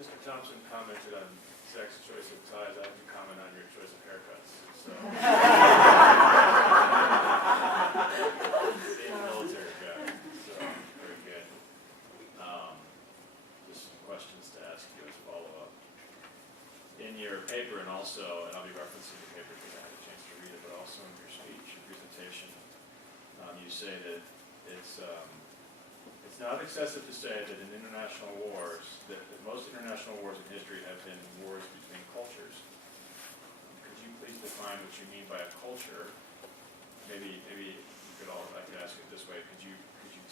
Mr. Thompson commented on Zach's choice of ties. I have to comment on your choice of haircuts. So. Being a military guy, so very good. Just some questions to ask you as follow-up. In your paper, and also, and I'll be referencing the paper because I had a chance to read it, but also in your speech, your presentation, you say that it's not excessive to say that in international wars, that most international wars in history have been wars between cultures. Could you please define what you mean by a culture? Maybe you could I could ask it this way. Could you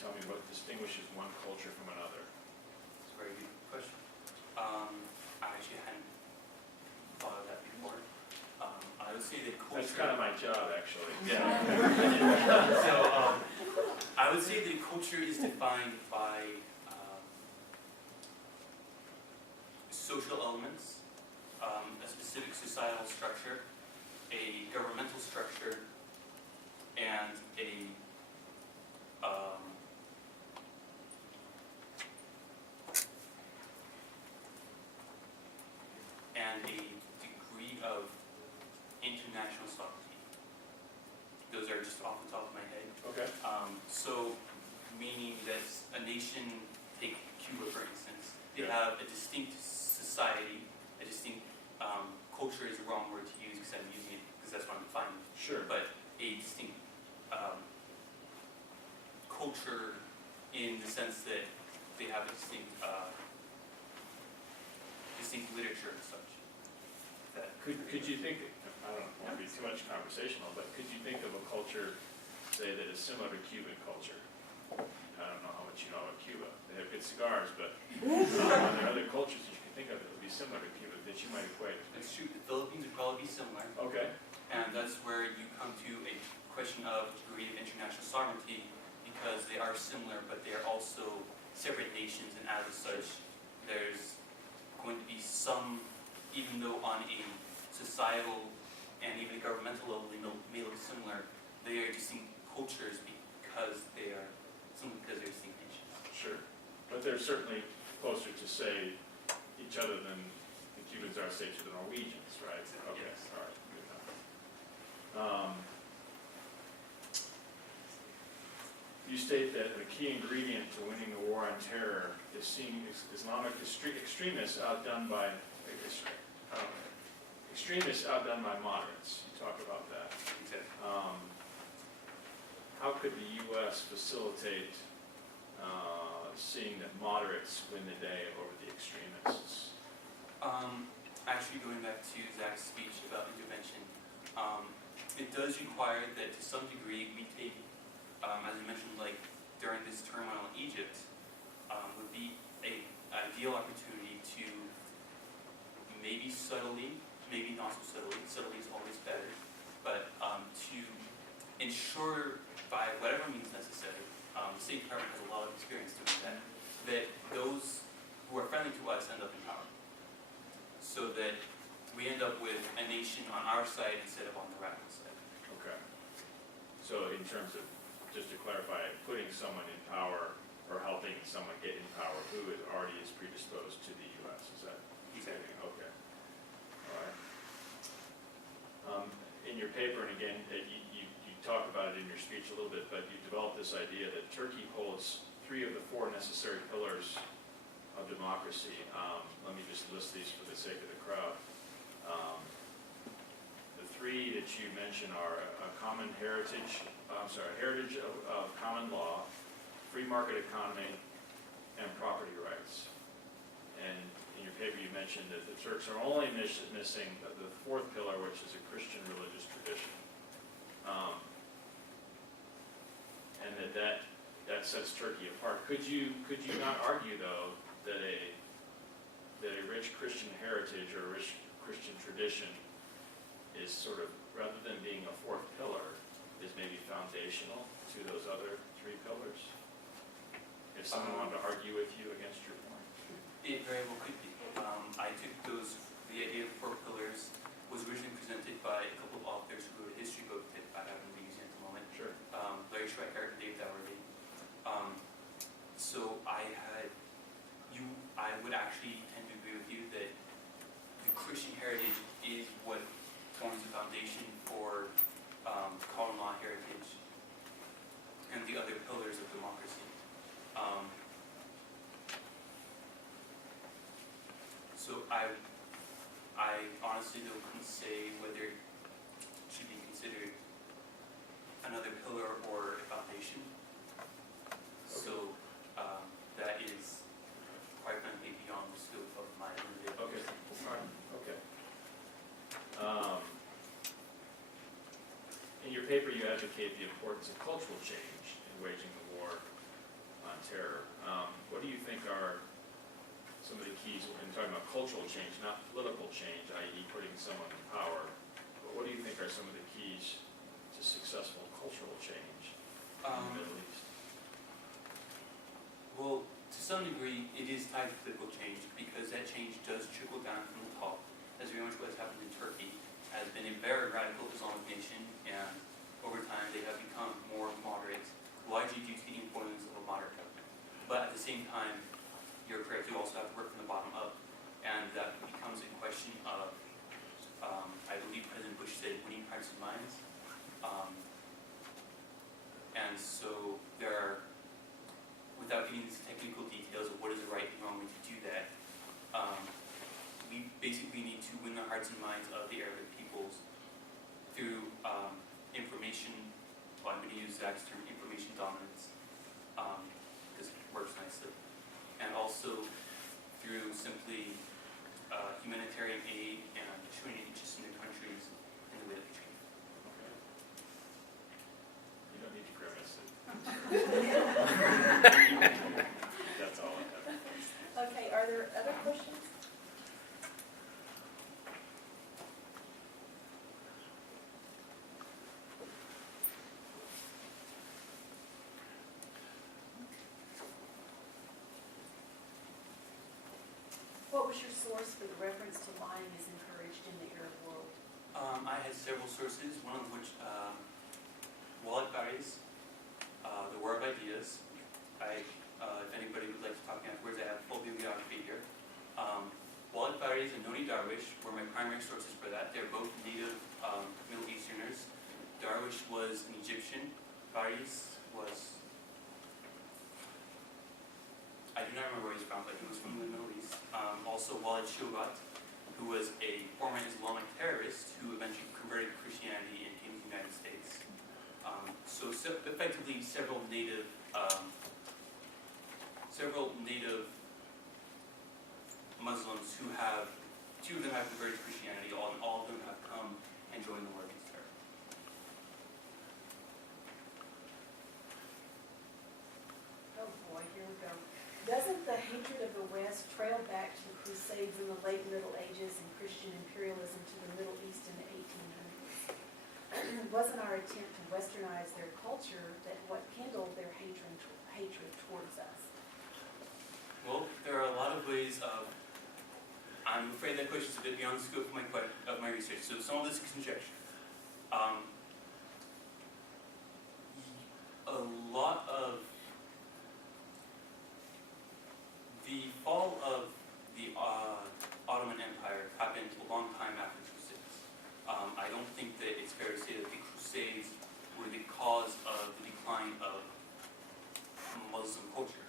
tell me what distinguishes one culture from another? That's a very good question. I actually hadn't thought of that before. I would say that culture... That's kind of my job, actually. Yeah. So, I would say that culture is defined by social elements, a specific societal structure, a governmental structure, and a degree of international sovereignty. Those are just off the top of my head. Okay. So, meaning that a nation, take Cuba for instance, they have a distinct society, a distinct culture is the wrong word to use because I'm using it because that's what I'm defining. Sure. But a distinct culture in the sense that they have a distinct literature and such. That could you think, I don't want to be too much conversational, but could you think of a culture, say, that is similar to Cuban culture? I don't know how much you know about Cuba. They have good cigars, but are there other cultures that you can think of that would be similar to Cuba that you might equate? It's true. The Philippines would probably be similar. Okay. And that's where you come to a question of degree of international sovereignty, because they are similar, but they are also separate nations, and as such, there's going to be some, even though on a societal and even a governmental level they may look similar, they are distinct cultures because they are distinct nations. Sure. But they're certainly closer to, say, each other than the Cubans are, say, to the Norwegians, right? Okay. Yes. All right. Good enough. You state that a key ingredient to winning the war on terror is seeing Islamic extremists outdone by moderates. You talk about that. Exactly. How could the U.S. facilitate seeing that moderates win the day over the extremists? Actually, going back to Zach's speech about intervention, it does require that to some degree we take, as you mentioned, like during this turmoil in Egypt, would be an ideal opportunity to maybe subtly, maybe not so subtly, subtly is always better, but to ensure by whatever means necessary, the State Department has a lot of experience doing that, that those who are friendly to us end up in power. So that we end up with a nation on our side instead of on the radical side. Okay. So in terms of, just to clarify, putting someone in power or helping someone get in power who already is predisposed to the U.S., is that? Exactly. Okay. All right. In your paper, and again, you talk about it in your speech a little bit, but you developed this idea that Turkey holds 3 of the 4 necessary pillars of democracy. Let me just list these for the sake of the crowd. The 3 that you mention are a common heritage of common law, free market economy, and property rights. And in your paper you mentioned that the Turks are only missing the 4th pillar, which is a Christian religious tradition. And that sets Turkey apart. Could you not argue, though, that a rich Christian heritage or a rich Christian tradition is sort of, rather than being a 4th pillar, is maybe foundational to those other 3 pillars? If someone wanted to argue with you against your point. It very well could be. I took the idea of 4 pillars was originally presented by a couple of authors who wrote a history book that I haven't been using at the moment. Sure. Larry Schweikart and Dave Dougherty. So I would actually tend to agree with democracy. So I honestly couldn't say whether it should be considered another pillar or a foundation. So that is quite frankly beyond the scope of my limited Okay. understanding. All right. Okay. In your paper, you advocate the importance of cultural change in waging the war on terror. What do you think are some of the keys, in talking about cultural change, not political change, i.e. putting someone in power, but what do you think are some of the keys to successful cultural change in the Middle East? Well, to some degree, it is tied to political change because that change does trickle down from the top, as very much what has happened in Turkey has been a very radical Islamic nation, and over time they have become more moderate, largely due to the influence of a moderate government. But at the same time, you're correct, you also have to work from the bottom up, and that becomes a question of, I believe President Bush said, winning hearts and minds. And so there are, without getting into technical details of what is the right and wrong way to do that, we basically need to win the hearts and minds of the Arabic peoples through information, well, I'm going to use Zach's term, information dominance, because it works nicely, and also through simply humanitarian aid and showing an interest in their countries and the way that they treat them. Okay. You don't need to grimace. That's all I have. Okay, are there other questions? What was your source for the reference to lying is encouraged in the Arab world? I had several sources, one of which, Wallet Baris, The War of Ideas. If anybody would like to talk afterwards, I have full bibliography here. Wallet Baris and Noni Darwish were my primary sources for that. They're both native Middle Easterners. Darwish was an Egyptian. Baris was, I do not remember where he's from, but he was from the Middle East. Also Walid Shogat, who was a former Islamic terrorist who eventually converted to Christianity and came to the United States. So effectively several native Muslims who have, two of them have converted to Christianity, all of them have come and joined the war against terror. Oh boy, here we go. Doesn't the hatred of the West trail back to the Crusades in the late Middle Ages and Christian imperialism to the Middle East in the 1800s? Wasn't our attempt to westernize their culture that what kindled their hatred towards us? Well, there are a lot of ways of, I'm afraid that question is a bit beyond the scope of my research, so some of this is conjecture. A lot of the fall of the Ottoman Empire happened a long time after the Crusades. I don't think that it's fair to say that the Crusades were the cause of the decline of Muslim culture.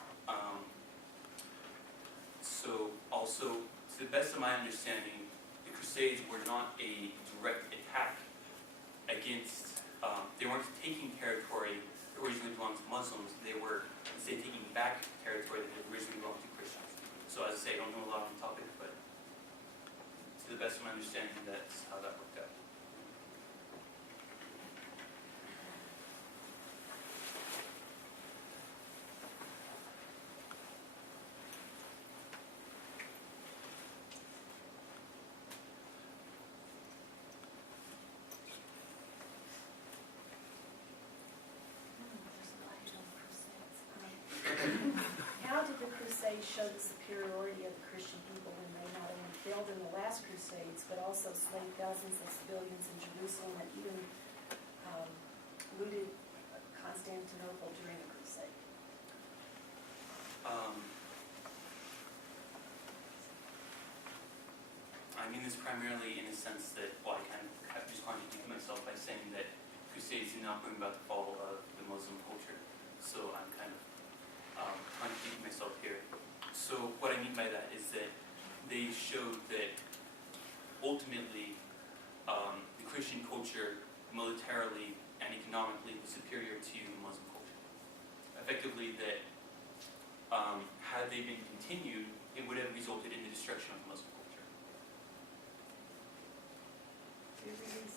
So also, to the best of my understanding, the Crusades were not a direct attack against, they weren't taking territory that originally belonged to Muslims, they were instead taking back territory that had originally belonged to Christians. So as I say, I don't know a lot on the topic, but to the best of my understanding, that's how that worked out. How did the Crusades show the superiority of the Christian people when they not only failed in the last Crusades, but also slayed thousands of civilians in Jerusalem and even looted Constantinople during the Crusade? I mean this primarily in a sense that, well, I kind of have just contradicted myself by saying that Crusades did not bring about the fall of the Muslim culture. so I'm kind of contradicting myself here. So what I mean by that is that they showed that ultimately the Christian culture militarily and economically was superior to Muslim culture. Effectively that had they been continued, it would have resulted in the destruction of Muslim culture. You're reading